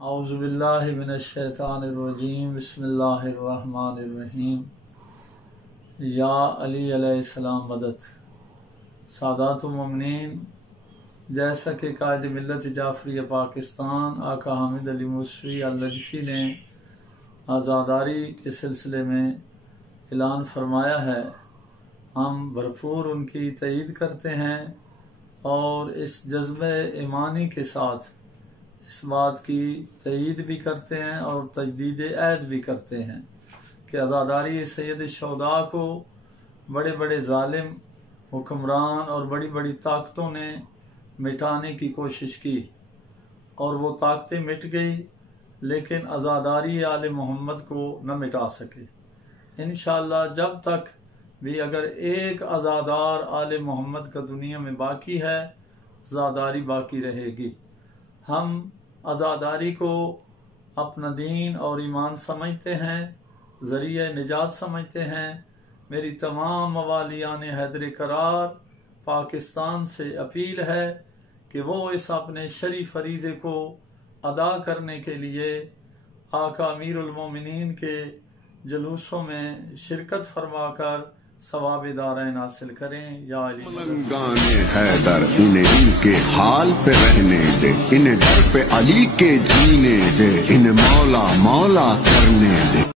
اعوذ باللہ من الشیطان الرجیم بسم اللہ الرحمن الرحیم یا علی علیہ السلام مدد۔ سادات المؤمنین، جیسا کہ قائد ملت جعفریہ پاکستان آقا حامد علی موسوی النجفی نے آزاداری کے سلسلے میں اعلان فرمایا ہے، ہم بھرپور ان کی تائید کرتے ہیں اور اس جذبہ ایمانی کے ساتھ اس بات کی تائید بھی کرتے ہیں اور تجدید عہد بھی کرتے ہیں کہ آزاداری سید الشہداء کو بڑے بڑے ظالم حکمران اور بڑی بڑی طاقتوں نے مٹانے کی کوشش کی اور وہ طاقتیں مٹ گئی، لیکن آزاداری آل محمد کو نہ مٹا سکے۔ انشاءاللہ جب تک بھی اگر ایک آزادار آل محمد کا دنیا میں باقی ہے، آزاداری باقی رہے گی۔ ہم آزاداری کو اپنا دین اور ایمان سمجھتے ہیں، ذریعہ نجات سمجھتے ہیں۔ میری تمام موالیان حیدر کرار پاکستان سے اپیل ہے کہ وہ اس اپنے شرعی فریضے کو ادا کرنے کے لیے آقا امیر المومنین کے جلوسوں میں شرکت فرما کر ثواب دارین حاصل کریں۔ یا علی ملنگان حیدر انہیں ان کے حال پہ رہنے دے، انہیں در پہ علی کے جینے دے، انہیں مولا مولا کرنے دے۔